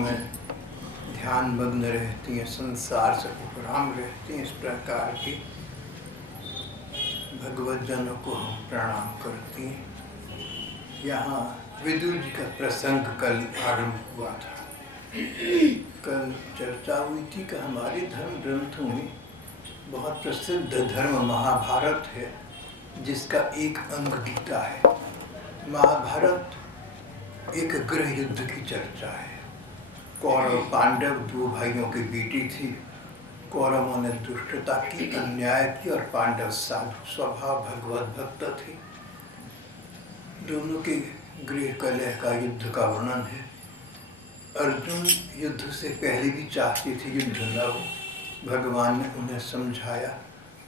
में ध्यान मग्न रहती हैं, संसार से उपराम रहती हैं। इस प्रकार की भगवत जनों को हम प्रणाम करती हैं। यहाँ विदुर जी का प्रसंग कल आरंभ हुआ था। कल चर्चा हुई थी कि हमारे धर्म ग्रंथों में बहुत प्रसिद्ध धर्म महाभारत है, जिसका एक अंग गीता है। महाभारत एक गृह युद्ध की चर्चा है। कौरव पांडव दो भाइयों की बेटी थी। कौरवों ने दुष्टता की, अन्याय की, और पांडव साधु स्वभाव भगवत भक्त थे। दोनों के गृह कलह का युद्ध का वर्णन है। अर्जुन युद्ध से पहले भी चाहते थे युद्ध न हो, भगवान ने उन्हें समझाया।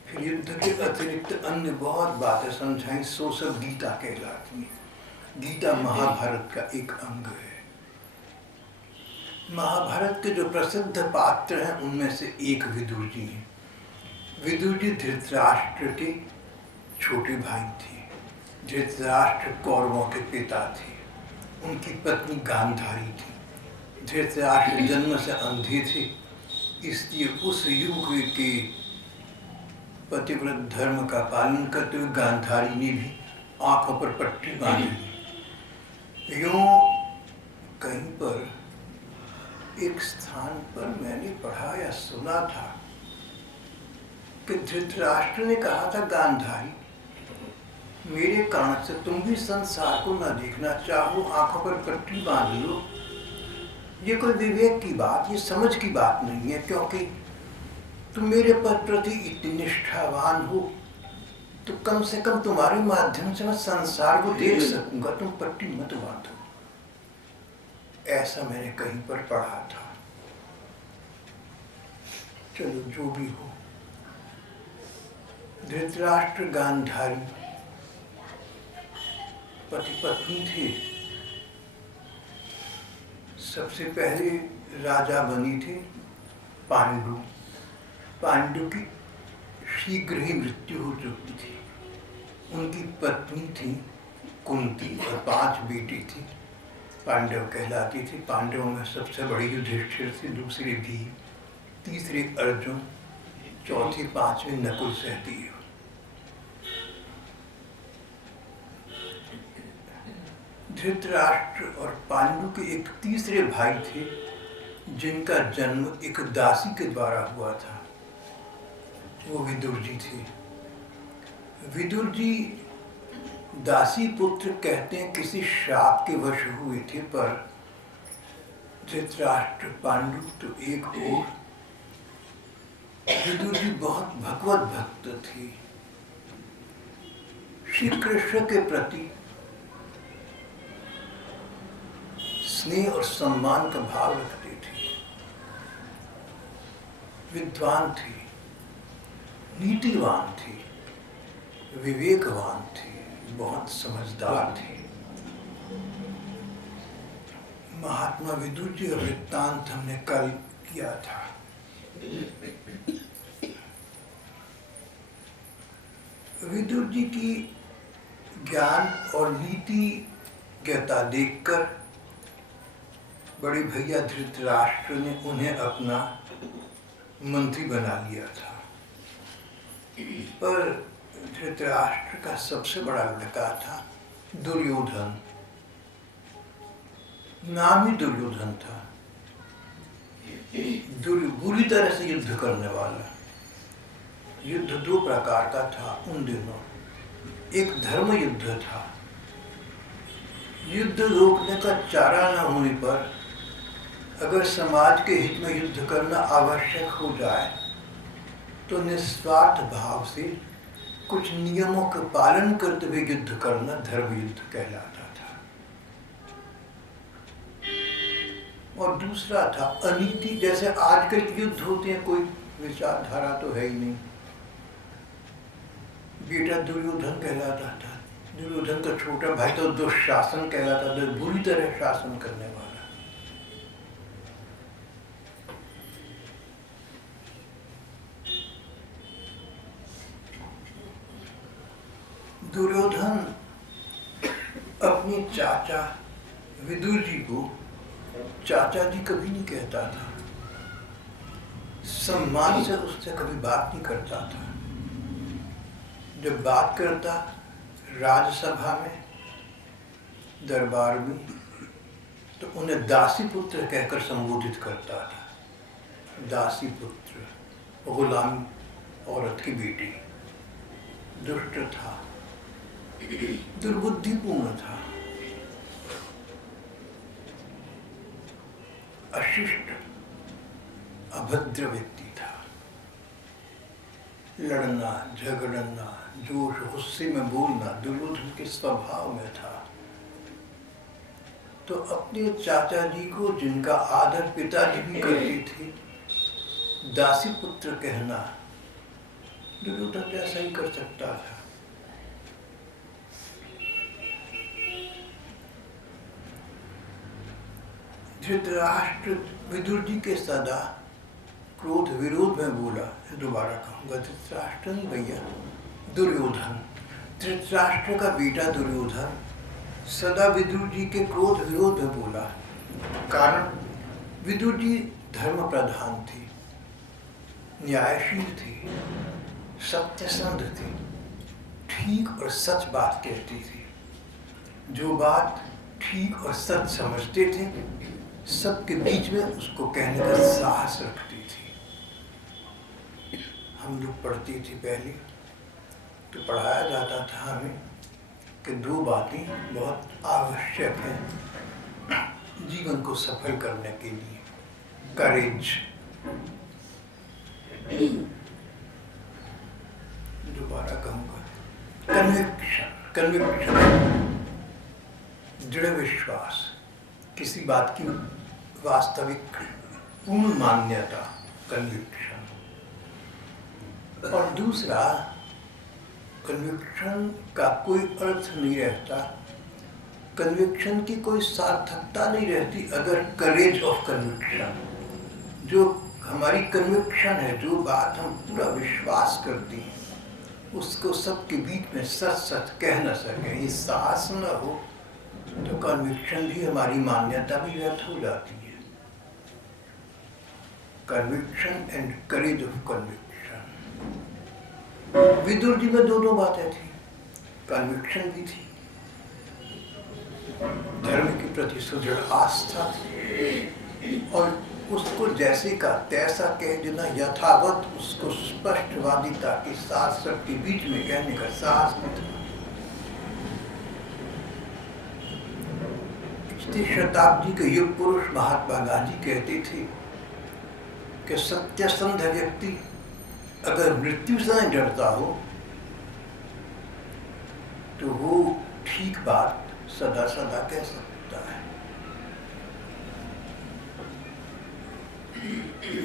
फिर युद्ध के अतिरिक्त अन्य बहुत बातें समझाई, सो सब गीता कहलाती है। गीता महाभारत का एक अंग है। महाभारत के जो प्रसिद्ध पात्र हैं उनमें से एक विदुर जी हैं। विदुर जी धृतराष्ट्र के छोटे भाई थे। धृतराष्ट्र कौरवों के पिता थे। उनकी पत्नी गांधारी थी। धृतराष्ट्र जन्म से अंधे थे, इसलिए उस युग के पतिव्रत धर्म का पालन करते हुए गांधारी ने भी आंखों पर पट्टी बांधी। यूं कहीं पर एक स्थान पर मैंने पढ़ा या सुना था कि धृतराष्ट्र ने कहा था, गांधारी मेरे कारण से तुम भी संसार को न देखना चाहो, आंखों पर पट्टी बांध लो। ये कोई विवेक की बात, ये समझ की बात नहीं है, क्योंकि तुम मेरे पद प्रति इतनी निष्ठावान हो तो कम से कम तुम्हारे माध्यम से मैं संसार को देख सकूंगा, तुम पट्टी मत बांधो। ऐसा मैंने कहीं पर पढ़ा था। चलो जो भी हो, धृतराष्ट्र गांधारी पति पत्नी थे। सबसे पहले राजा बनी थे पांडु। पांडु की शीघ्र ही मृत्यु हो चुकी थी। उनकी पत्नी थी कुंती और 5 बेटी थी। पांडव कहलाती थी। पांडवों में सबसे बड़ी युधिष्ठिर थी, दूसरी भीम, तीसरी अर्जुन, चौथी 5वीं नकुल सहदेव। धृतराष्ट्र और पांडु के एक तीसरे भाई थे, जिनका जन्म एक दासी के द्वारा हुआ था। वो विदुर जी थे। विदुर जी दासी पुत्र कहते हैं किसी शाप के वश हुए थे, पर धृतराष्ट्र पांडु तो एक ओर। विदुर जी बहुत भगवत भक्त थे। श्री कृष्ण के प्रति स्नेह और सम्मान का भाव रखते थे। विद्वान थे, नीतिवान थे, विवेकवान थे, बहुत समझदार थे। महात्मा विदुर जी का वृत्तांत हमने कल किया था। विदुर जी की ज्ञान और नीतिज्ञता देखकर बड़े भैया धृतराष्ट्र ने उन्हें अपना मंत्री बना लिया था। पर धृतराष्ट्र का सबसे बड़ा लड़का था दुर्योधन। नाम ही दुर्योधन था। बुरी तरह से युद्ध करने वाला। युद्ध 2 प्रकार का था उन दिनों। एक धर्म युद्ध था। युद्ध रोकने का चारा न होने पर अगर समाज के हित में युद्ध करना आवश्यक हो जाए तो निस्वार्थ भाव से कुछ नियमों का पालन करते हुए युद्ध करना धर्म युद्ध कहलाता था। और दूसरा था अनीति। जैसे आजकल युद्ध होते हैं, कोई विचारधारा तो है ही नहीं। बेटा दुर्योधन कहलाता था। दुर्योधन का छोटा भाई तो दुशासन कहलाता था, बुरी तरह शासन करने वाला। दुर्योधन अपने चाचा विदुर जी को चाचा जी कभी नहीं कहता था, सम्मान से उससे कभी बात नहीं करता था। जब बात करता राजसभा में, दरबार में, तो उन्हें दासी पुत्र कहकर संबोधित करता था। दासी पुत्र, गुलाम औरत की बेटी। दुष्ट था, दुर्बुद्धिपूर्ण था, अशिष्ट, अभद्र व्यक्ति था। लड़ना, झगड़ना, जोश गुस्से में बोलना दुर्योधन के स्वभाव में था। तो अपने चाचा जी को, जिनका आदर पिताजी भी करते थे, दासी पुत्र कहना दुर्योधन जैसा ही कर सकता था। धृतराष्ट्र विदुर जी के सदा क्रोध विरोध में बोला। दोबारा कहूंगा, धृतराष्ट्र नहीं भैया, दुर्योधन। धृतराष्ट्र का बेटा दुर्योधन सदा विदुर जी के क्रोध विरोध में बोला। कारण विदुर जी धर्म प्रधान थी, न्यायशील थी, सत्यसंध थी, ठीक और सच बात कहती थी। जो बात ठीक और सच समझते थे, सबके बीच में उसको कहने का साहस रखती थी। हम लोग पढ़ती थी पहले, तो पढ़ाया जाता था हमें कि दो बातें बहुत आवश्यक हैं जीवन को सफल करने के लिए। करेज, दोबारा कहूँगा, कन्विक्शन। कन्विक्शन, दृढ़ विश्वास, किसी बात की वास्तविक पूर्ण मान्यता, कन्विक्शन। और दूसरा, कन्विक्शन का कोई अर्थ नहीं रहता, कन्विक्शन की कोई सार्थकता नहीं रहती अगर करेज ऑफ कन्विक्शन, जो हमारी कन्विक्शन है, जो बात हम पूरा विश्वास करती हैं, उसको सबके बीच में सच सच कह न सकें, ये साहस न हो, तो कन्विक्शन भी, हमारी मान्यता भी व्यर्थ हो जाती है। Conviction and courage of conviction. Vidur ji में दोनों बातें थी, कन्विक्शन भी थी, धर्म के प्रति सुदृढ़ आस्था थी, और उसको जैसे का तैसा कह देना, यथावत उसको स्पष्टवादिता के साथ सबके बीच में कहने का साहस भी था। पिछली शताब्दी के युग पुरुष महात्मा गांधी कहते थे कि सत्यसंध व्यक्ति अगर मृत्यु से नहीं डरता हो, तो वो ठीक बात सदा सदा कह सकता है।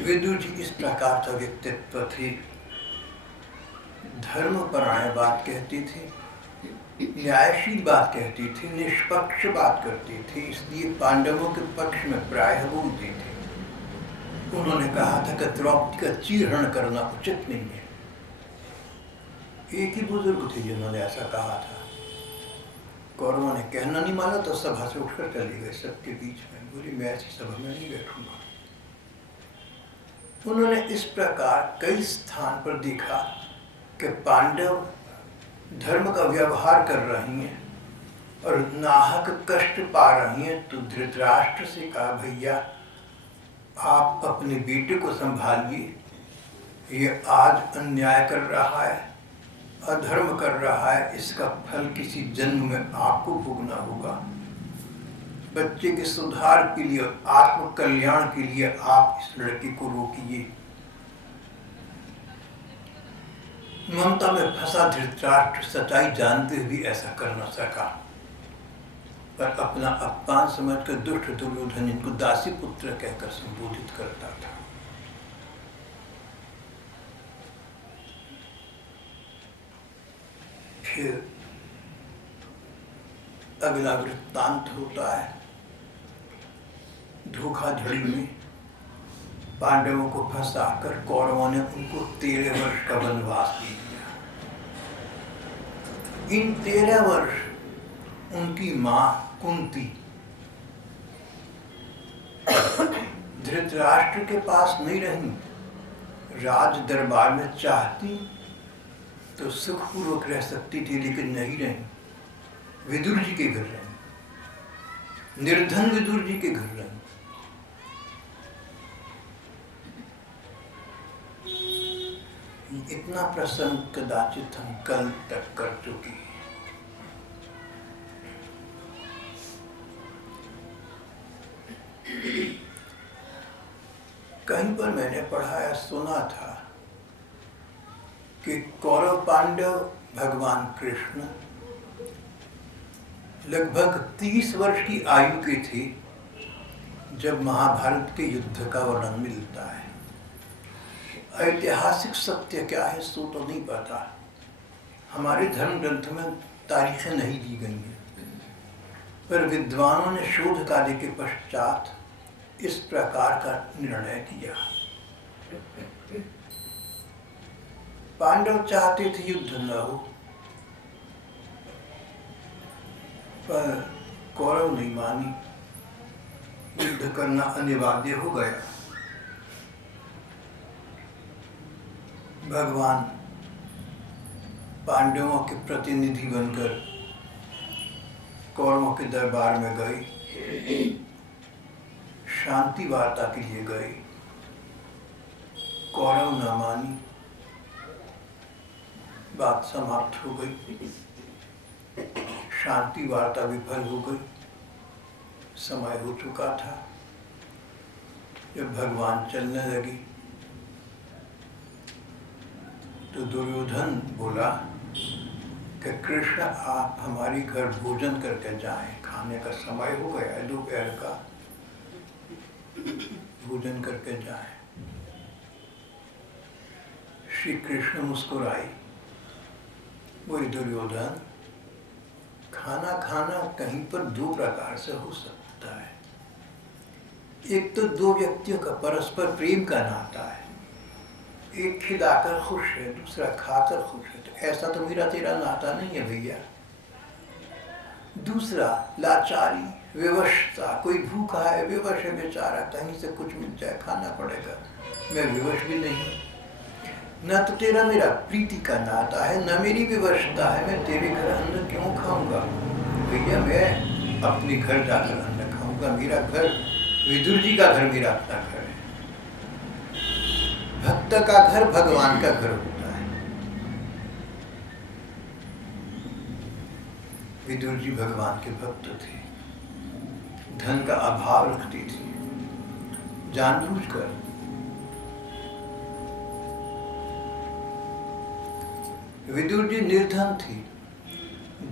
विदुर जी इस प्रकार का व्यक्तित्व थे। धर्मपरायण बात कहते थे, न्यायशील बात कहती थी, निष्पक्ष बात करती थी, इसलिए पांडवों के पक्ष में प्रायः बोलती थी। उन्होंने कहा था कि द्रौपदी का चीरहरण करना उचित नहीं है। एक ही बुजुर्ग थे जिन्होंने ऐसा कहा था। कौरवों ने कहना नहीं माना तो सभा से उठकर चले गए सबके बीच में, बोली मैं ऐसी सभा में नहीं बैठूंगा। उन्होंने इस प्रकार कई स्थान पर देखा कि पांडव धर्म का व्यवहार कर रही हैं और नाहक कष्ट पा रही हैं, तो धृतराष्ट्र से कहा, भैया आप अपने बेटे को संभालिए, ये आज अन्याय कर रहा है, अधर्म कर रहा है, इसका फल किसी जन्म में आपको भोगना होगा। बच्चे के सुधार के लिए, आत्म कल्याण के लिए आप इस लड़के को रोकिए। ममता में फंसा धृतराष्ट्र सच्चाई जानते हुए भी ऐसा कर न सका, पर अपना अपमान समझकर दुष्ट दुर्योधन इनको दासी पुत्र कहकर संबोधित करता था। फिर अगला वृत्तांत होता है, धोखाधड़ी में पांडवों को फंसाकर कौरवों ने उनको 13 वर्ष का वनवास दे दिया। इन 13 वर्ष उनकी मां कुंती धृतराष्ट्र के पास नहीं रही, राज दरबार में चाहती तो सुखपूर्वक रह सकती थी, लेकिन नहीं रही। विदुर जी के घर रही, निर्धन विदुर जी के घर रही। इतना प्रसंग कदाचित हम कल तक कर चुके हैं। कहीं पर मैंने पढ़ा या सुना था कि कौरव पांडव भगवान कृष्ण लगभग 30 वर्ष की आयु के थे जब महाभारत के युद्ध का वर्णन मिलता है। ऐतिहासिक सत्य क्या है सो तो नहीं पता, हमारे धर्म ग्रंथ में तारीखें नहीं दी गई हैं, पर विद्वानों ने शोध कार्य के पश्चात इस प्रकार का निर्णय किया। पांडव चाहते थे युद्ध न हो, पर कौरव नहीं मानी, युद्ध करना अनिवार्य हो गया। भगवान पांडवों के प्रतिनिधि बनकर कौरवों के दरबार में गए, शांति वार्ता के लिए गए। कौरव न मानी, बात समाप्त हो गई, शांति वार्ता विफल हो गई। समय हो चुका था। जब भगवान चलने लगे तो दुर्योधन बोला कि कृष्ण आप हमारे घर भोजन करके जाएं, खाने का समय हो गया है, दोपहर का, भोजन करके जाएं। श्री कृष्ण मुस्कुराए, वही दुर्योधन, खाना खाना कहीं पर दो प्रकार से हो सकता है। एक तो दो व्यक्तियों का परस्पर प्रेम का नाता है, एक खिलाकर खुश है, दूसरा खाकर खुश है। तो ऐसा तो मेरा तेरा नाता नहीं है भैया। दूसरा लाचारी, विवशता, कोई भूखा है, विवश है बेचारा, कहीं से कुछ मिल जाए खाना पड़ेगा, मैं विवश भी नहीं। न तो तेरा मेरा प्रीति का नाता है, न मेरी विवशता है, मैं तेरे घर अन्न क्यों खाऊंगा भैया, मैं अपने घर जाकर अन्न खाऊंगा। मेरा घर, विदुर जी का घर मेरा अपना घर है। भक्त का घर भगवान का घर होता है। विदुर जी भगवान के भक्त थे, धन का अभाव रखते थे, जानबूझकर। विदुर जी निर्धन थे,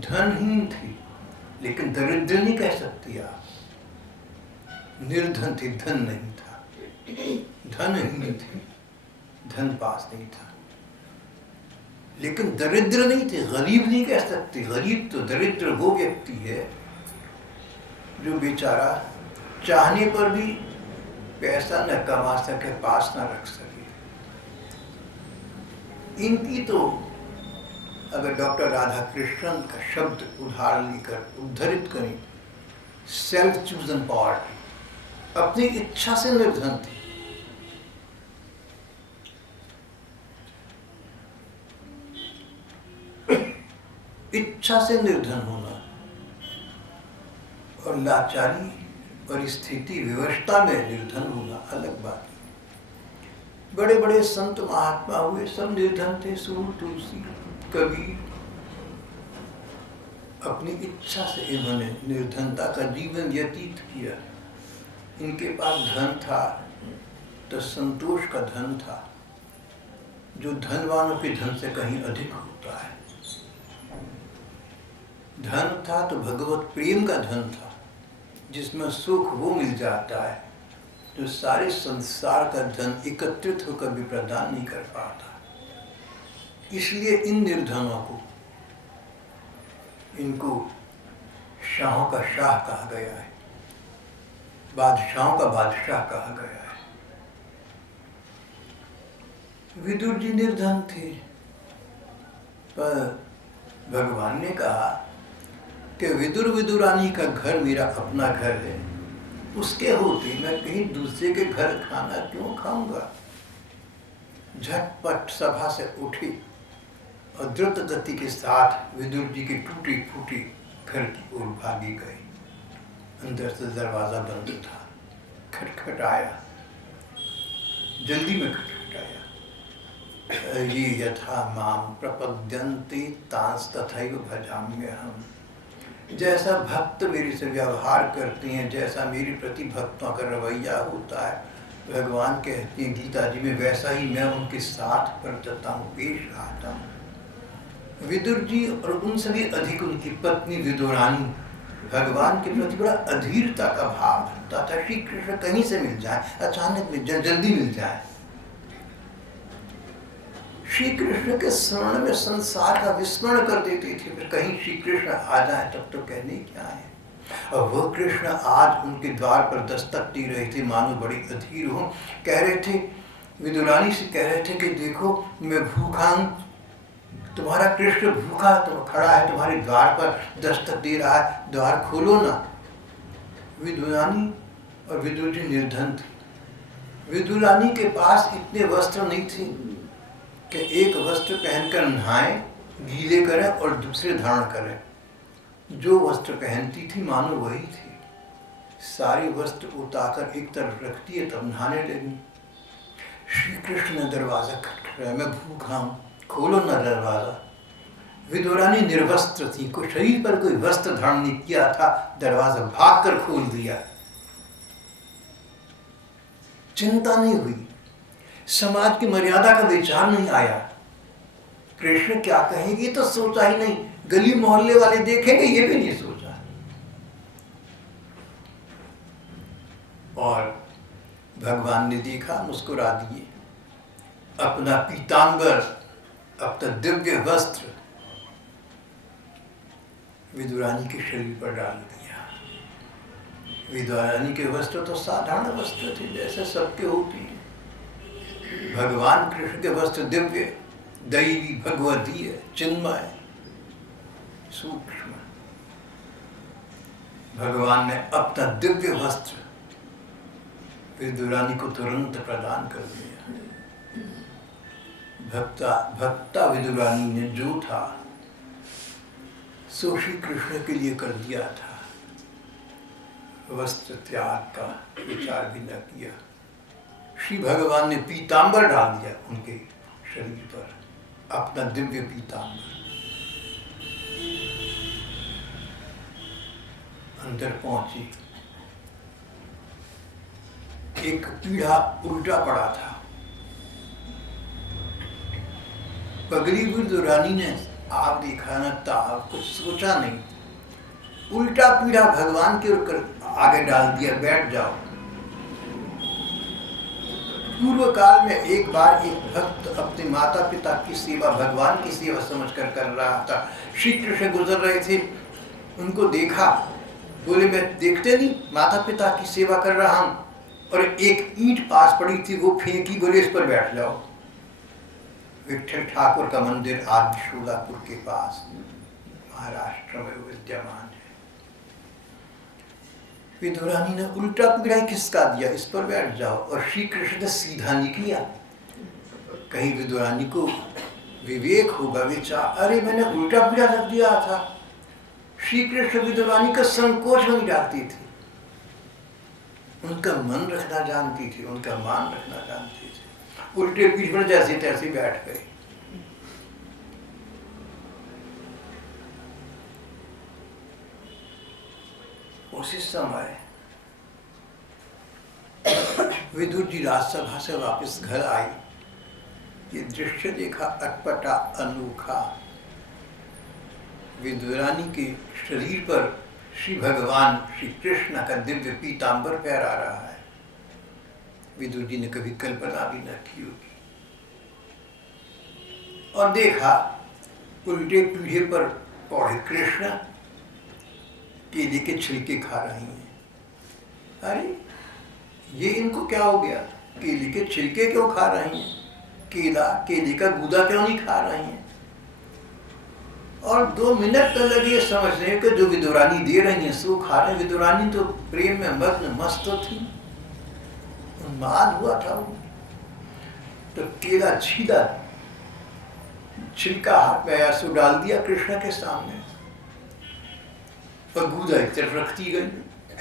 धनहीन थे, लेकिन दरिद्र नहीं कह सकती आप। निर्धन थे, धन नहीं था, धनहीन थे, धन पास नहीं था, लेकिन दरिद्र नहीं थे, गरीब नहीं कह सकते। गरीब तो दरिद्र वो व्यक्ति है जो बेचारा चाहने पर भी पैसा न कमा सके, पास न रख सके। इनकी तो अगर डॉक्टर राधा कृष्णन का शब्द उदाहरण लेकर उद्धृत करें, सेल्फ चूजन पॉवर्टी, अपनी इच्छा से निर्धन थे। इच्छा से निर्धन होना और लाचारी परिस्थिति विवशता में निर्धन होना अलग बात है। बड़े बड़े संत महात्मा हुए, सब निर्धन थे। सूर, तुलसी, कबीर, अपनी इच्छा से इन्होंने निर्धनता का जीवन व्यतीत किया। इनके पास धन था तो संतोष का धन था, जो धनवानों के धन से कहीं अधिक होता है। धन था तो भगवत प्रेम का धन था, जिसमें सुख वो मिल जाता है जो सारे संसार का धन एकत्रित होकर भी प्रदान नहीं कर पाता। इसलिए इन निर्धनों को, इनको शाहों का शाह कहा गया है, बादशाहों का बादशाह कहा गया है। विदुर जी निर्धन थे, पर भगवान ने कहा कि विदुर विदुरानी का घर मेरा अपना घर है, उसके होते मैं कहीं दूसरे के घर खाना क्यों खाऊंगा। झटपट सभा से उठी और द्रुत गति के साथ विदुर जी की टूटी फूटी घर की ओर भागी गई। अंदर से दरवाजा बंद था। खटखटाया, जल्दी में खटखटाया। ये यथा माम प्रपद्यन्ते तांस तथैव भजाम्यहम्। जैसा भक्त मेरे से व्यवहार करते हैं, जैसा मेरे प्रति भक्तों का रवैया होता है, भगवान कहते हैं गीता जी में, वैसा ही मैं उनके साथ वर्तता हूँ, पेश आता हूँ। विदुर जी और उनसे भी अधिक उनकी पत्नी विदुरानी भगवान के प्रति बड़ा अधीरता का भाव रखता था। श्री कृष्ण कहीं से मिल जाए, अचानक मिल जाए, जल्दी मिल जाए। श्री कृष्ण के स्मरण में संसार का विस्मरण कर देते थे। फिर कहीं श्री कृष्ण आ जाए तब तो कहने क्या है। और वह कृष्ण आज उनके द्वार पर दस्तक दे रहे थे, मानो बड़ी अधीर हो। कह रहे थे, विदुरानी से कह रहे थे कि देखो मैं भूखा हूँ, तुम्हारा कृष्ण भूखा तो खड़ा है तुम्हारे द्वार पर, दस्तक दे रहा है, द्वार खोलो ना। विदुरानी और विदुर जी निर्धन थे। विदुरानी के पास इतने वस्त्र नहीं थे कि एक वस्त्र पहनकर नहाएं, गीले करें और दूसरे धारण करें। जो वस्त्र पहनती थी मानो वही थी। सारे वस्त्र उतारकर एक तरफ रख दिए, तब नहाने लगी। श्री कृष्ण ने दरवाजा खटखटाया, मैं भूखा हूँ, खोलो ना दरवाजा। विदुरानी निर्वस्त्र थी, कोई शरीर पर कोई वस्त्र धारण नहीं किया था, दरवाजा भाग कर खोल दिया। चिंता नहीं हुई, समाज की मर्यादा का विचार नहीं आया। कृष्ण क्या कहेगी तो सोचा ही नहीं, गली मोहल्ले वाले देखेंगे ये भी नहीं सोचा। और भगवान ने देखा, मुस्कुरा दिए। अपना पीतांबर, अपना दिव्य वस्त्र विदुरानी के शरीर पर डाल दिया। विदुरानी के वस्त्र तो साधारण वस्त्र थे, जैसे सबके होते हैं। भगवान कृष्ण के वस्त्र दिव्य, दैवी, भगवदीय, चिन्मय, सूक्ष्म। भगवान ने अपना दिव्य वस्त्र विदुरानी को तुरंत प्रदान कर दिया। भक्ता विदुरानी ने जो था सो श्री कृष्ण के लिए कर दिया था। वस्त्र त्याग का विचार भी न किया। श्री भगवान ने पीतांबर डाल दिया उनके शरीर पर, अपना दिव्य पीतांबर। अंदर पहुंची, एक पीढ़ा उल्टा पड़ा था। पगली विदुरानी ने आप देखा न ताप, कुछ सोचा नहीं, उल्टा पीढ़ा भगवान के आगे डाल दिया, बैठ जाओ। पूर्व काल में एक बार एक भक्त अपने माता पिता की सेवा भगवान की सेवा समझकर कर रहा था। श्री कृष्ण गुजर रहे थे, उनको देखा, बोले मैं देखते नहीं माता पिता की सेवा कर रहा हूं। और एक ईंट पास पड़ी थी, वो फेंकी, बोले इस पर बैठ जाओ। विठल ठाकुर का मंदिर आज शोलापुर के पास महाराष्ट्र में विद्यमान है। विदुरानी ने उल्टा पीढ़ा खिसका दिया, इस पर बैठ जाओ। और श्री कृष्ण ने सीधा निकलिया। कहीं विदुरानी को विवेक होगा, विचार, अरे मैंने उल्टा पीढ़ा रख दिया था। श्री कृष्ण विदुरानी का संकोच नहीं डालती थी, उनका मन रखना जानती थी, उनका मान रखना जानती थी। उल्टे पीठ पर जैसे तैसे बैठ गए। उसी समय विदुर जी राजसभा से वापस घर आए। ये दृश्य देखा अटपटा, अनोखा। विदुरानी के शरीर पर श्री भगवान श्री कृष्ण का दिव्य पीतांबर फहरा रहा है। विदुर जी ने कभी कल्पना भी न की होगी। और देखा उल्टे पीढ़े पर पौड़े कृष्ण केले के छिलके खा रही हैं। अरे ये इनको क्या हो गया, केले के छिलके क्यों खा रही हैं, केले का गूदा क्यों नहीं खा रही हैं। और 2 मिनट तो लगे समझने कि जो विदुरानी दे रही है सो खा रहे। विदुरानी तो प्रेम में मस्त थी, उन्माद हुआ था वो। तो केला छीला, छिलका हाथ में आया सो डाल दिया कृष्ण के सामने और गूदा एक तरफ रख दी गई,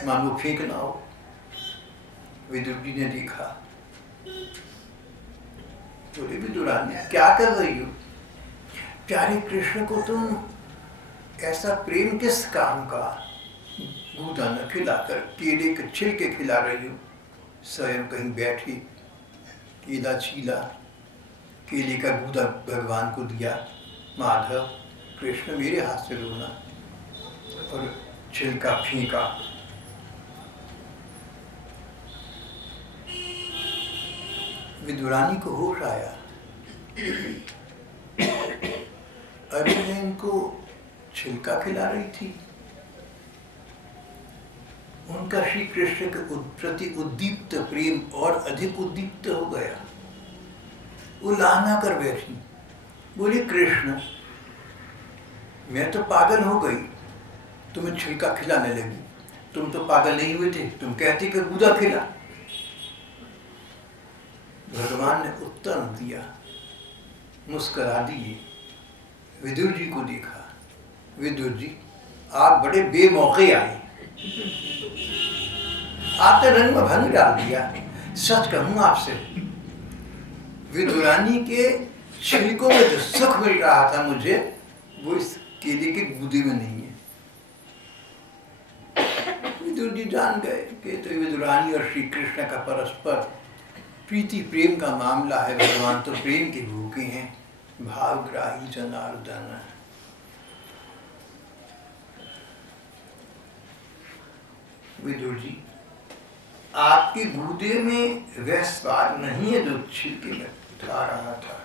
मानो फेंकना हो। विदुर जी ने देखा, बोले विदुरानी क्या कर रही हो? प्यारे कृष्ण को तुम ऐसा प्रेम किस काम का? गूदा न खिलाकर केले के छिलके खिला रही हो। स्वयं कहीं बैठी केला छीला, केले का गूदा भगवान को दिया। माधव कृष्ण मेरे हाथ से रोना, और छिलका फेंका। विदुरानी को होश आया, अरे मैं इनको छिलका खिला रही थी। उनका श्री कृष्ण के प्रति उद्दीप्त प्रेम और अधिक उद्दीप्त हो गया। वो लाना कर बैठी, बोली कृष्ण मैं तो पागल हो गई, तुम्हें छिलका खिलाने लगी। तुम तो पागल नहीं हुए थे, तुम कहती कि गूदा खिला। भगवान ने उत्तर दिया, मुस्कुरा दिए। विदुर जी को देखा, विदुर जी आप बड़े बेमौके आए, आपने रंग में भंग डाल दिया। सच कहूं आपसे, विदुरानी के छिलकों में जो सुख मिल रहा था मुझे, वो इस केले के गूदे में नहीं है। विदुर जी जान गए कि तो विदुरानी और श्री कृष्ण का परस्पर प्रीति प्रेम का मामला है। भगवान तो प्रेम के भूखे हैं, भावग्राही जनार्दन। विदुर जी आपके गूदे में वह स्वाद नहीं है जो छिलके में उठा रहा था।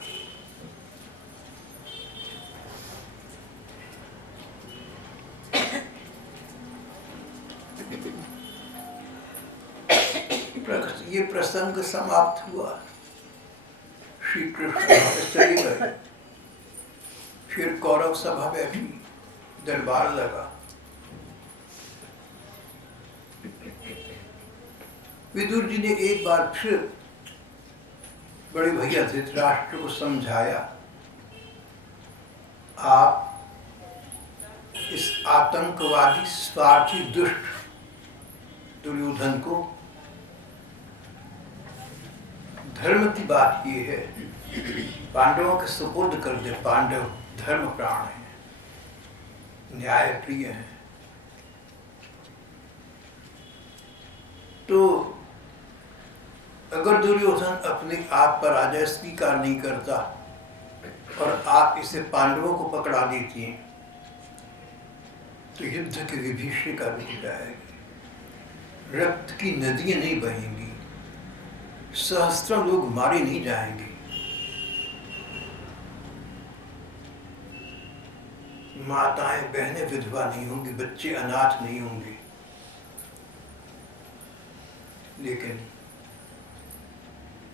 ये प्रसंग समाप्त हुआ, श्री कृष्ण वापस चले गए। फिर कौरव सभा बैठी, दरबार लगा। विदुर जी ने एक बार फिर बड़े भैया धृतराष्ट्र को समझाया, आप इस आतंकवादी स्वार्थी दुष्ट दुर्योधन को, धर्म की बात ये है पांडवों के सुपुर्द कर दे। पांडव धर्म प्राण है, न्याय प्रिय है। तो अगर दुर्योधन अपने आप पर पराजय स्वीकार नहीं करता और आप इसे पांडवों को पकड़ा देती हैं, तो युद्ध की विभीषिका रुक जाएगी, रक्त की नदियां नहीं बहेंगी, सहस्त्रों लोग मारे नहीं जाएंगे। माताएं बहनें विधवा नहीं होंगी, बच्चे अनाथ नहीं होंगे। लेकिन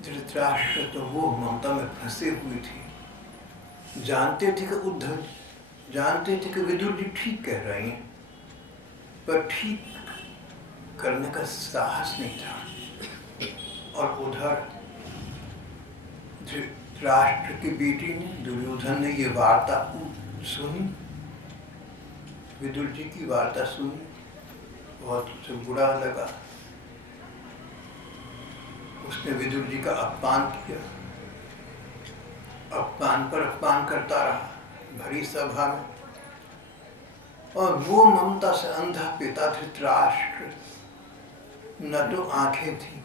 धृतराष्ट्र तो वो ममता में फंसे हुए थे। जानते थे कि उद्धव, जानते थे कि विदुर जी ठीक कह रहे हैं, पर ठीक करने का साहस नहीं था। और उधर धृतराष्ट्र की बेटी ने, दुर्योधन ने ये वार्ता सुनी, विदुर जी की वार्ता सुनी, बहुत उसे बुरा लगा। उसने विदुर जी का अपमान किया, अपमान पर अपमान करता रहा भरी सभा में। और वो ममता से अंधा पिता धृतराष्ट्र, न तो आंखें थी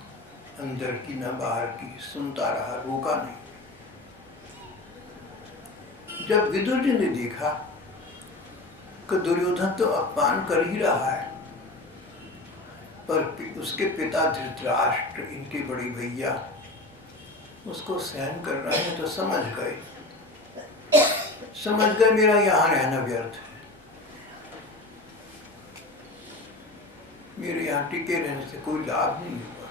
अंदर की न बाहर की, सुनता रहा, रोका नहीं। जब विदुर जी ने देखा कि दुर्योधन तो अपमान कर ही रहा है, पर उसके पिता धृतराष्ट्र, इनके बड़े भैया, उसको सहन कर रहे हैं, तो समझ गए मेरा यहाँ रहना व्यर्थ है, मेरे यहाँ टिके रहने से कोई लाभ नहीं होगा।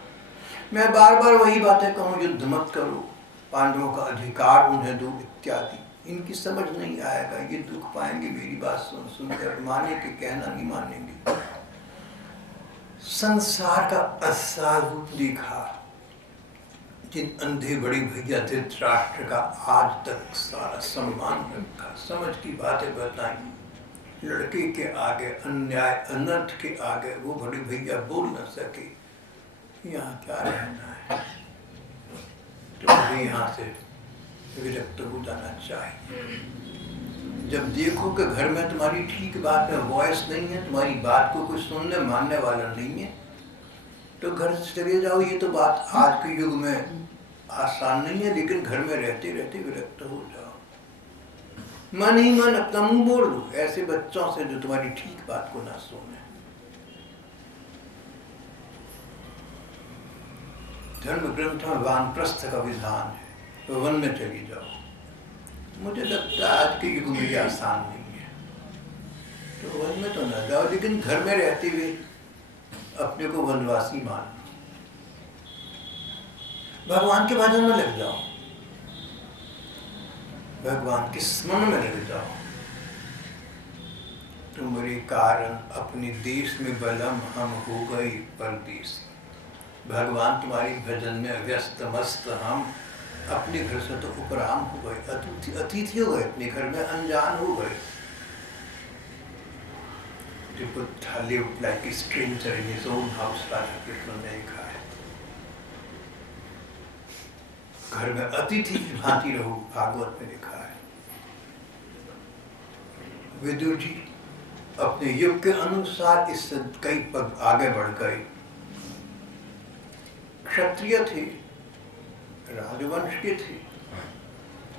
मैं बार बार वही बातें कहूँ, युद्ध मत करो, पांडवों का अधिकार उन्हें दो इत्यादि। इनकी समझ नहीं आएगा, ये दुख पाएंगे मेरी बात सुन सुन कर, माने कि कहना नहीं मानेंगे। संसार का असली रूप देखा, जिन अंधे बड़े भैया धृतराष्ट्र का आज तक सारा सम्मान रखा, समझ की बातें बताई, लड़के के आगे अन्याय अनर्थ के आगे वो बड़े भैया बोल न सके, यहाँ क्या रहना है, तो मुझे यहाँ से विरक्त हो जाना चाहिए। जब देखो कि घर में तुम्हारी ठीक बात में वॉइस नहीं है, तुम्हारी बात को कोई सुनने मानने वाला नहीं है, तो घर से चले जाओ। ये तो बात आज के युग में आसान नहीं है, लेकिन घर में रहते रहते विरक्त हो जाओ। मन ही मन अपना मुंह बोल लो ऐसे बच्चों से जो तुम्हारी ठीक बात को ना सुने। धर्म ग्रंथ में वानप्रस्थ का विधान है, तो वन में चली जाओ। मुझे लगता है आज के युग में ये आसान नहीं है, तो वन में तो न जाओ, लेकिन घर में रहते हुए अपने को वनवासी मान लो। भगवान के भजन में लग जाओ, भगवान के स्मरण में लग जाओ। तुम्हारे कारण अपने देश में बलम हम हो गए परदेसी। भगवान तुम्हारे भजन में व्यस्त मस्त, हम अपने घर से तो उपराम हो गए, अतिथि हो गए, अपने घर में अनजान हो गए। The Buddha lived like a stranger in his own house, Radha Krishna ने लिखा है। घर में अतिथि की भांति रहो, भागवत में लिखा है। विदुर जी अपने युग के अनुसार इससे कई पग आगे बढ़ गए। क्षत्रिय थे, राजवंश के थे,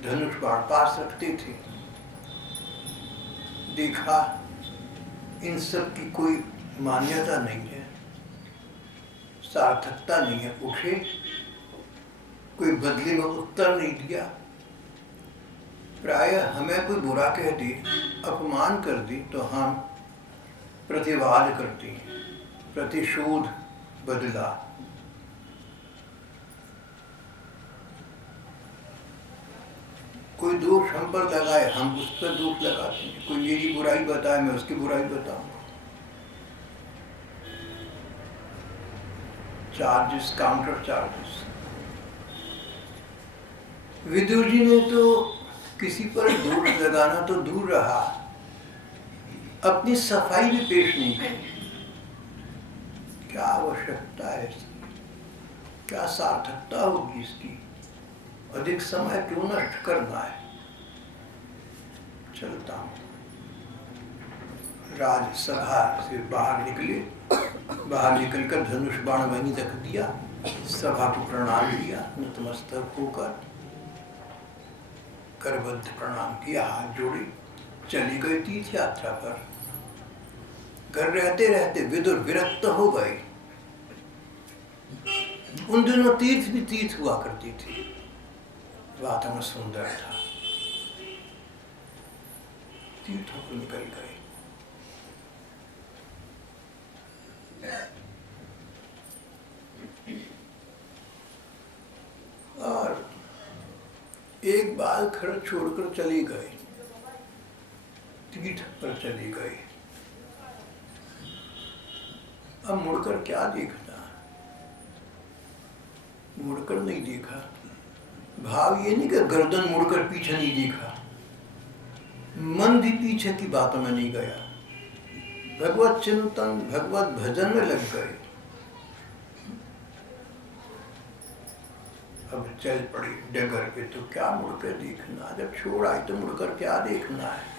धनुष बाण पास रखते थे। देखा इन सब की कोई मान्यता नहीं है, सार्थकता नहीं है। उठे, कोई बदले में उत्तर नहीं दिया। प्राय हमें कोई बुरा कह दे, अपमान कर दी, तो हम प्रतिवाद करते हैं, प्रतिशोध, बदला। कोई दोष हम पर लगाए, हम उस पर दोष लगाते हैं। कोई मेरी बुराई बताए, मैं उसकी बुराई बताऊंगा। Charges, counter charges. Vidur ji ने तो किसी पर दोष लगाना तो दूर रहा, अपनी सफाई भी पेश नहीं की। क्या आवश्यकता है इसकी, क्या सार्थकता होगी इसकी, अधिक समय क्यों नष्ट करना है। चलता हूं। राजसभा से बाहर निकले, बाहर निकलकर धनुष बाण वहीं रख दिया, सभा को प्रणाम किया, नतमस्तक होकर करबद्ध प्रणाम किया, हाथ जोड़ी, चली गई तीर्थ यात्रा पर। घर रहते रहते विदुर विरक्त हो गए। उन दिनों तीर्थ भी तीर्थ हुआ करती थी, वातावरण सुंदर था, तीर्थों को निकल गए। और एक बाल खर्च छोड़कर चले गए, तीर्थ पर चले गए। अब मुड़कर क्या देखना, मुड़कर नहीं देखा। भाव ये नहीं कि गर्दन मुड़कर पीछे नहीं देखा, मन भी पीछे की बातों में नहीं गया। भगवत चिंतन, भगवत भजन में लग गए। अब चल पड़ी डगर पे, तो क्या मुड़कर देखना, जब छोड़ आई तो मुड़कर क्या देखना है।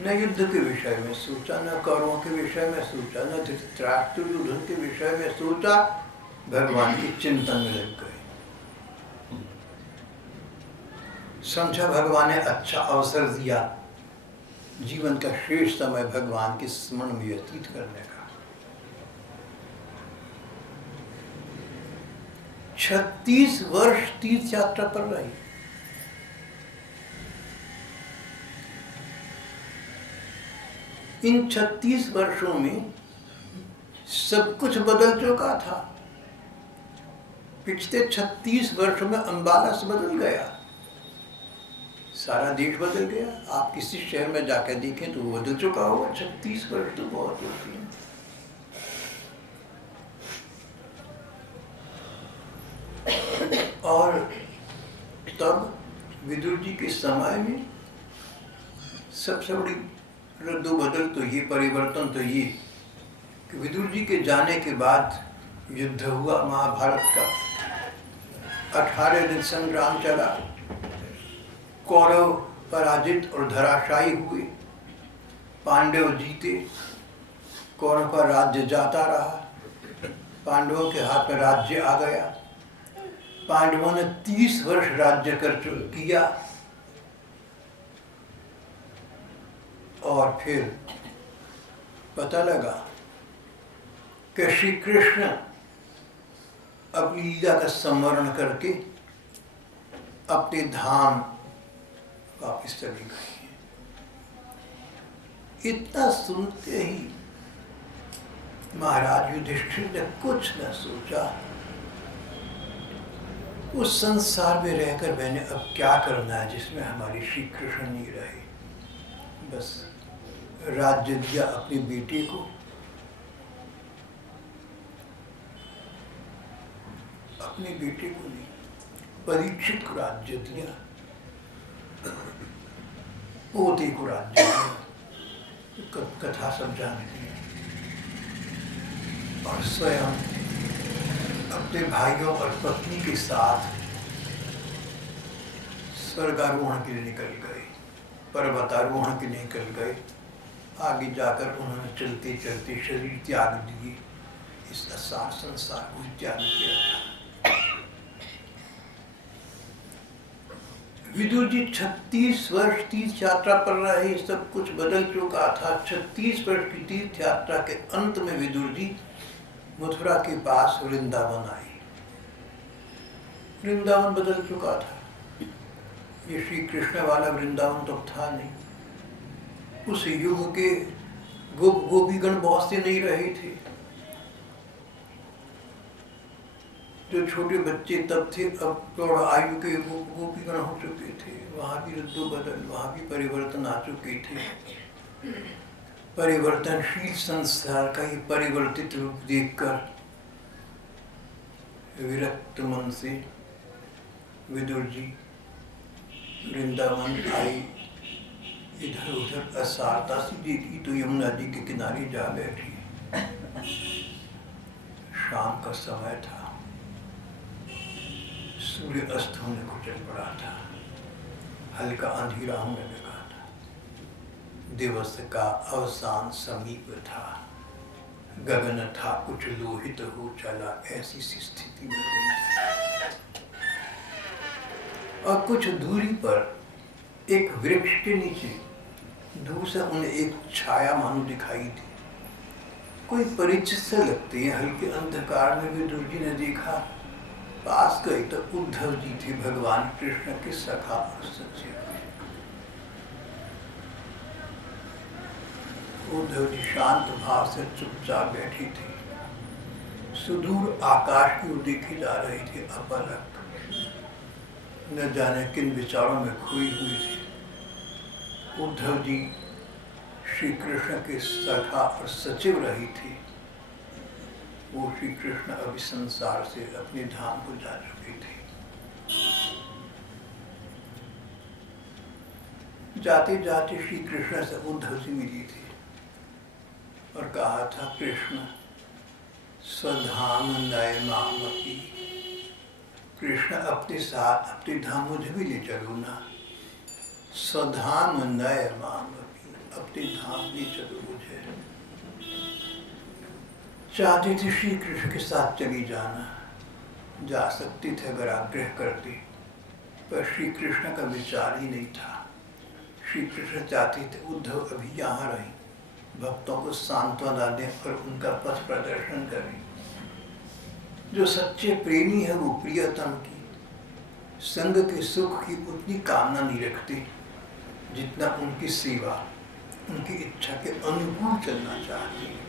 न युद्ध के विषय में सोचा, न कौरवों के विषय में सोचा, न धृतराष्ट्र युद्ध के विषय में सोचा, भगवान के चिंतन में लग गए। समझा भगवान ने अच्छा अवसर दिया जीवन का शेष समय भगवान के स्मरण में व्यतीत करने का। 36 वर्ष तीर्थ यात्रा पर रही। इन 36 वर्षों में सब कुछ बदल चुका था। पिछले 36 वर्षों में अंबाला से बदल गया, सारा देश बदल गया। आप किसी शहर में जाकर देखें तो वो बदल चुका होगा। 36 वर्ष तो बहुत होती है। और तब विदुर जी के समय में सबसे बड़ी रद्दो बदल तो ये, परिवर्तन तो ये कि विदुर जी के जाने के बाद युद्ध हुआ महाभारत का। 18 दिन संग्राम चला। कौरव पराजित और धराशायी हुए, पांडव जीते। कौरव का राज्य जाता रहा, पांडवों के हाथ में राज्य आ गया। पांडवों ने 30 वर्ष राज्य किया और फिर पता लगा कि श्री कृष्ण अपनी लीला का स्मरण करके अपने धाम वापिस चली गई। इतना सुनते ही महाराज युधिष्ठिर ने कुछ न सोचा, उस संसार में रहकर मैंने अब क्या करना है जिसमें हमारी श्री कृष्ण नहीं रहे। बस राज्य दिया अपनी बेटी को, अपनी बेटी को नहीं, परीक्षित को राज्य दिया, पोते को राज्य दिया। कथा सब जानती है। और स्वयं अपने भाइयों और पत्नी के साथ स्वर्गारोहण के लिए निकल गए, पर्वतारोहण के लिए निकल गए। आगे जाकर उन्होंने चलते चलते शरीर त्याग दिए, इस असार संसार को त्याग किया था। विदुर जी 36 वर्ष तीर्थ यात्रा पर रहे, सब कुछ बदल चुका था। 36 वर्ष की तीर्थ यात्रा के अंत में विदुर जी मथुरा के पास वृंदावन आए। वृंदावन बदल चुका था। ये श्री कृष्ण वाला वृंदावन तो था नहीं। उस युग के गोपीगण बहुत से नहीं रहे थे। जो छोटे बच्चे तब थे, अब थोड़ा आयु के गोपीगण हो चुके थे। वहाँ भी रद्दो बदल, वहाँ भी परिवर्तन आ चुके थे। परिवर्तनशील संसार का ही परिवर्तित रूप देखकर विरक्त मन से विदुर जी वृंदावन आई। इधर उधर असारता सी देखी तो यमुना जी के किनारे जा बैठी। शाम का समय था, सूर्य अस्त होने को चल पड़ा था, हल्का अंधेरा होने लगा था, दिवस का अवसान समीप था, गगन था कुछ लोहित हो चला, ऐसी सी स्थिति में गई। और कुछ दूरी पर एक वृक्ष के नीचे दूर से उन्हें एक छाया मानो दिखाई दी। कोई परिचित से लगते हैं। हल्के अंधकार में विदुर जी ने देखा, पास गए तो उद्धव जी थे, भगवान कृष्ण के सखा और सचिव। उद्धव जी शांत भाव से चुपचाप बैठी थी, सुदूर आकाश की ओर देखी जा रही थी, अपलक, न जाने किन विचारों में खोई हुई थी। उद्धव जी श्री कृष्ण के सखा और सचिव रही थी। वो श्री कृष्ण अभी संसार से अपने धाम को जा चुके थे। जाते जाते श्री कृष्ण से उद्धव जी मिली थी और कहा था, कृष्ण स्वधाम नय मामपि, कृष्ण अपने साथ अपने धाम मुझे भी ले चलो ना। स्वधाम नय मामपि, अपने धाम ले चलो मुझे। चाहते थे श्री कृष्ण के साथ चली जाना, जा सकते थे अगर आग्रह करते, पर श्री कृष्ण का विचार ही नहीं था। श्री कृष्ण चाहते थे उद्धव अभी यहाँ रहें, भक्तों को सांत्वना दें और उनका पथ प्रदर्शन करें। जो सच्चे प्रेमी है वो प्रियतम की संग के सुख की उतनी कामना नहीं रखते जितना उनकी सेवा, उनकी इच्छा के अनुकूल चलना चाहते हैं।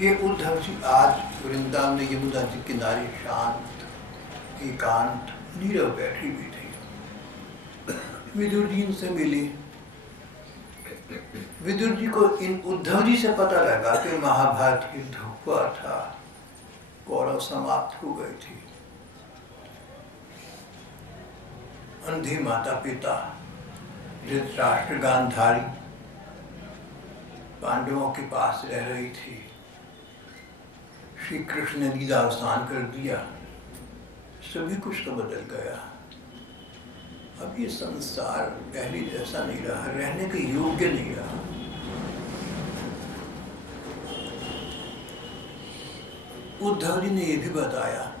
ये उद्धव जी आज वृंदावन में यमुना जी किनारे शांत, एकांत, नीरव बैठी हुई थे। विदुर जी इनसे मिले। विदुर जी को इन उद्धव जी से पता लगा कि महाभारत युद्ध हुआ था, कौरव समाप्त हो गए थे। अंधे माता पिता धृतराष्ट्र गांधारी पांडवों के पास रह रही थी। श्री कृष्ण ने लीला अवसान कर दिया, सभी कुछ तो बदल गया। अब ये संसार पहले जैसा नहीं रहा, रहने के योग्य नहीं रहा। उद्धव जी ने यह भी बताया,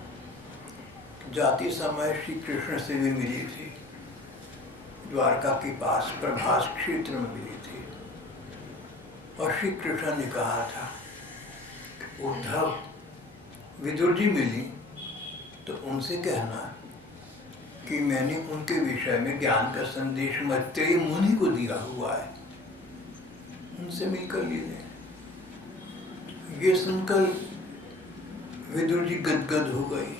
जाते समय श्री कृष्ण से भी मिली थी, द्वारका के पास प्रभास क्षेत्र में मिली थी, और श्री कृष्ण ने कहा था, उद्धव विदुर जी मिली तो उनसे कहना कि मैंने उनके विषय में ज्ञान का संदेश मैत्रेय मुनि को दिया हुआ है, उनसे मिलकर ले लें। ये सुनकर विदुर जी गदगद हो गई,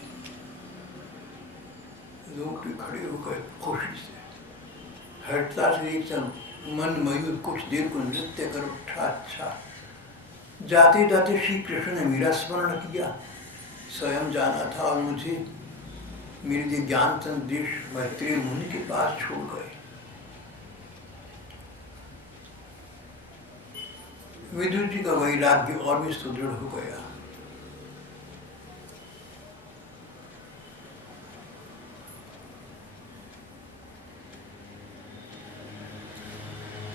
लोग भी खड़े हो गए खुशी से। हर्षता से एकदम मन मयूर कुछ देर को नृत्य कर उठा। अच्छा, जाते जाते श्री कृष्ण ने मेरा स्मरण किया, स्वयं जाना था और मुझे मेरे लिए ज्ञान संदेश मैत्रेय मुनि के पास छोड़ गए। विदुर जी का वैराग्य और भी सुदृढ़ हो गया।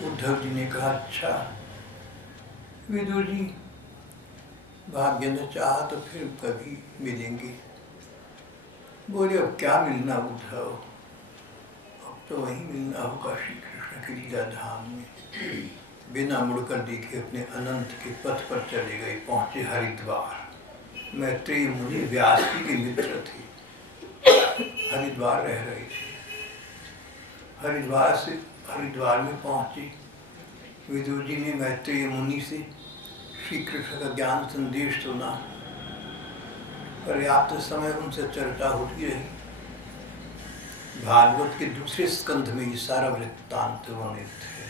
उद्धव जी ने कहा, अच्छा विदुर जी, भाग्य ने चाहा तो फिर कभी मिलेंगे। बोले, अब क्या मिलना उद्धव, अब तो वहीं मिलना होगा श्री कृष्ण की लीला धाम में। बिना मुड़कर देखे अपने अनंत के पथ पर चले गए, पहुंचे हरिद्वार। मैत्रेय मुनि व्यास जी के मित्र थे, हरिद्वार रह रहे थे। हरिद्वार में पहुंचे, विदुर जी ने मैत्रेय मुनि से श्री कृष्ण का ज्ञान संदेश सुना। पर्याप्त समय उनसे चर्चा होती रही। भागवत के दूसरे स्कंध में ये सारा वृत्तांत वर्णित है।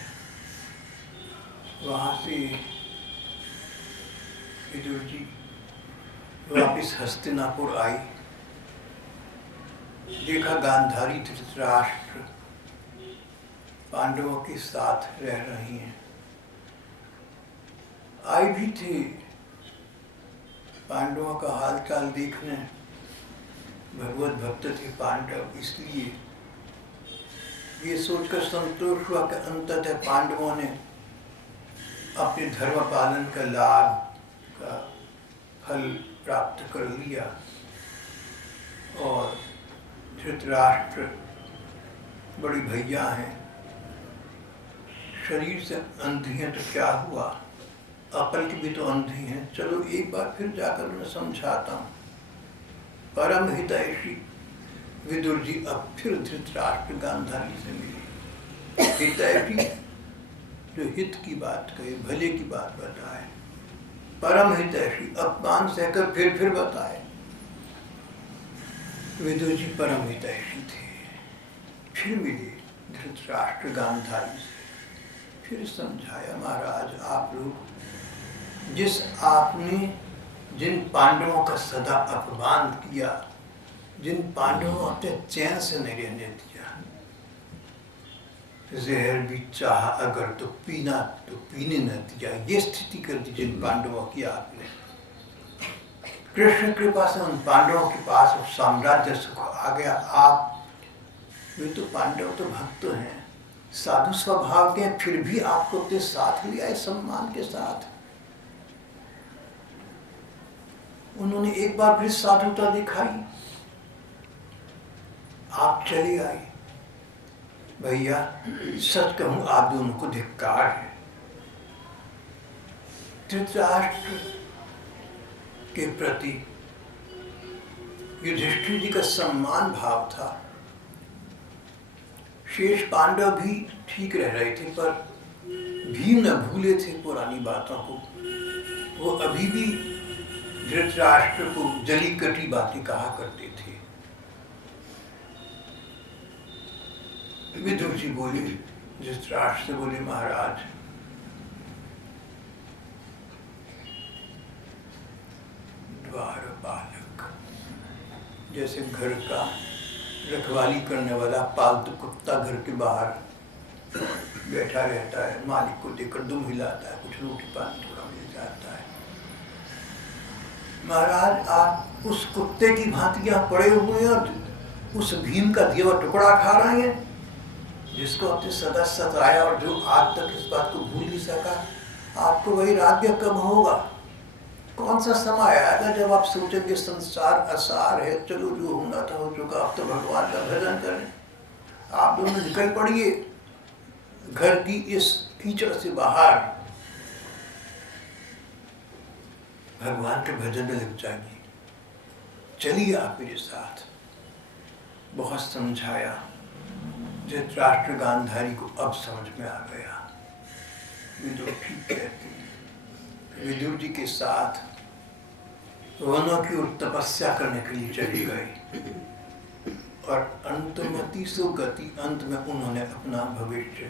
वहां से विदुर जी वापिस हस्तिनापुर आई। देखा गांधारी धृतराष्ट्र पांडवों के साथ रह रही हैं। आई भी थी पांडवों का हालचाल देखने, भगवत भक्त थे पांडव, इसलिए ये सोचकर संतोष हुआ कि अंततः पांडवों ने अपने धर्म पालन का लाभ का फल प्राप्त कर लिया। और धृतराष्ट्र बड़ी भैया हैं, शरीर से अंधी हैं तो क्या हुआ, अकल की भी तो अंधी हैं। चलो एक बार फिर जाकर उन्हें समझाता हूँ। परम हितैषी विदुर जी अब फिर धृतराष्ट्र गांधारी से मिले। हितैषी जो हित की बात कहे, भले की बात बताए। परम हितैषी अपमान सहकर फिर बताए। विदुर जी परम हितैषी थे। फिर मिले धृतराष्ट्र गांधारी से, फिर समझाया, महाराज आप लोग जिन पांडवों का सदा अपमान किया, जिन पांडवों अपने चैन से नहीं रहने दिया, जहर भी चाहा अगर तो पीना तो पीने न दिया, ये स्थिति कर दी जिन पांडवों की आपने। कृष्ण कृपा से उन पांडवों के पास साम्राज्य सुख आ गया। आप वे तो पांडव तो भक्त हैं, साधु स्वभाव के, फिर भी आपको अपने साथ लिया है सम्मान के साथ। उन्होंने एक बार फिर साधुता दिखाई, आप चली आई। भैया सच कहूं, आप दोनों को धिक्कार है। धृतराष्ट्र के प्रति युधिष्ठिर जी का सम्मान भाव था। शेष पांडव भी ठीक रह रहे थे, पर भीम न भूले थे पुरानी बातों को। वो अभी भी धृतराष्ट्र को जली कटी बातें कहा करते थे। विदुर जी बोले, धृतराष्ट्र से बोले, महाराज द्वारपालक जैसे घर का रखवाली करने वाला पालतू कुत्ता घर के बाहर बैठा रहता है, मालिक को देखकर दुम हिलाता है, कुछ रोटी पानी थोड़ा मिल जाता है। महाराज आप उस कुत्ते की भांति यहाँ पड़े हुए हैं और उस भीम का दिया हुआ टुकड़ा खा रहे हैं, जिसको आपने सदा सताया और जो आज तक इस बात को भूल नहीं सका। आपको वही राज्य कब होगा? कौन सा समय आएगा जब आप सोचेंगे संसार असार है, चलो जो होना था हो चुका, अब तो भगवान का भजन करें। आप दोनों निकल पड़िए घर की इस कीचड़ से बाहर, भगवान के भजन में लग जाएंगे, चलिए आप मेरे साथ। बहुत समझाया, धृतराष्ट्र गांधारी को अब समझ में आ गया। विदुर ठीक कहते हैं। विदुर जी के साथ वनों की ओर तपस्या करने के लिए चली गई और अंतमति सो गति, अंत में उन्होंने अपना भविष्य,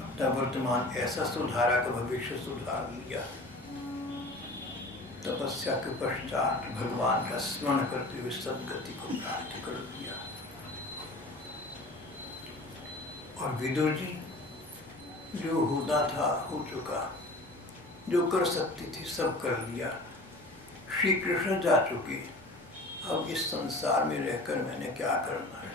अपना वर्तमान ऐसा सुधारा कि भविष्य सुधार लिया। तपस्या के पश्चात भगवान का स्मरण करते हुए सदगति को प्राप्त कर दिया। और विदुर जी जो होना था हो चुका, जो कर सकती थी सब कर लिया। श्री कृष्ण जा चुके, अब इस संसार में रहकर मैंने क्या करना है?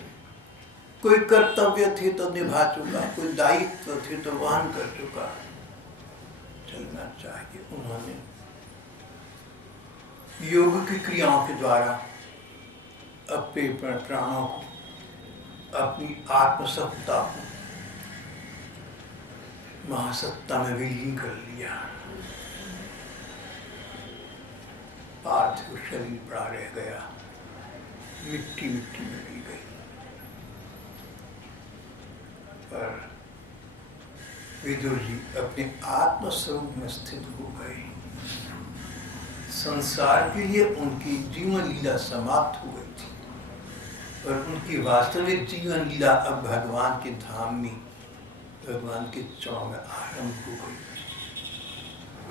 कोई कर्तव्य थे तो निभा चुका, कोई दायित्व थे तो वहन कर चुका, चलना चाहिए। उन्होंने योग की क्रियाओं के द्वारा अपने प्राणों को, अपनी आत्मसत्ता को महासत्ता में विलीन कर लिया। पार्थिव शरीर पड़ा रह गया, मिट्टी मिट्टी में मिल गई। पर विदुर जी अपने आत्मस्वरूप में स्थित हो गए। संसार के लिए उनकी जीवन लीला समाप्त हो गई थी, पर उनकी वास्तविक जीवन लीला अब भगवान के धाम में, भगवान के चरणों में आरंभ हो गई।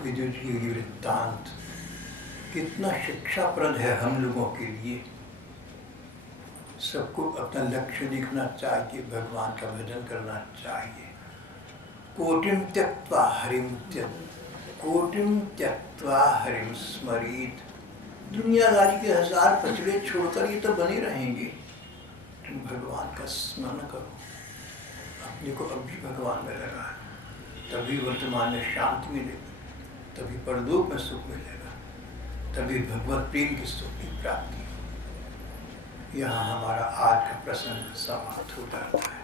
विदुर जी ये वृत्तांत कितना शिक्षाप्रद है हम लोगों के लिए। सबको अपना लक्ष्य देखना चाहिए, भगवान का भजन करना चाहिए। कोटिम त्यक्त्वा हरिम कोटिम त्यक्त्वा हरिम स्मरेत। दुनियादारी के 1000 पचड़े छोड़कर ये तो बने रहेंगे, तुम भगवान का स्मरण करो। अपने को अब भी भगवान में लगा, तभी वर्तमान में शांति मिलेगी, तभी परलोक में सुख मिलेगा, तभी भगवत प्रेम की सुख की प्राप्ति। यहाँ हमारा आज का प्रसंग समाप्त हो जाता है।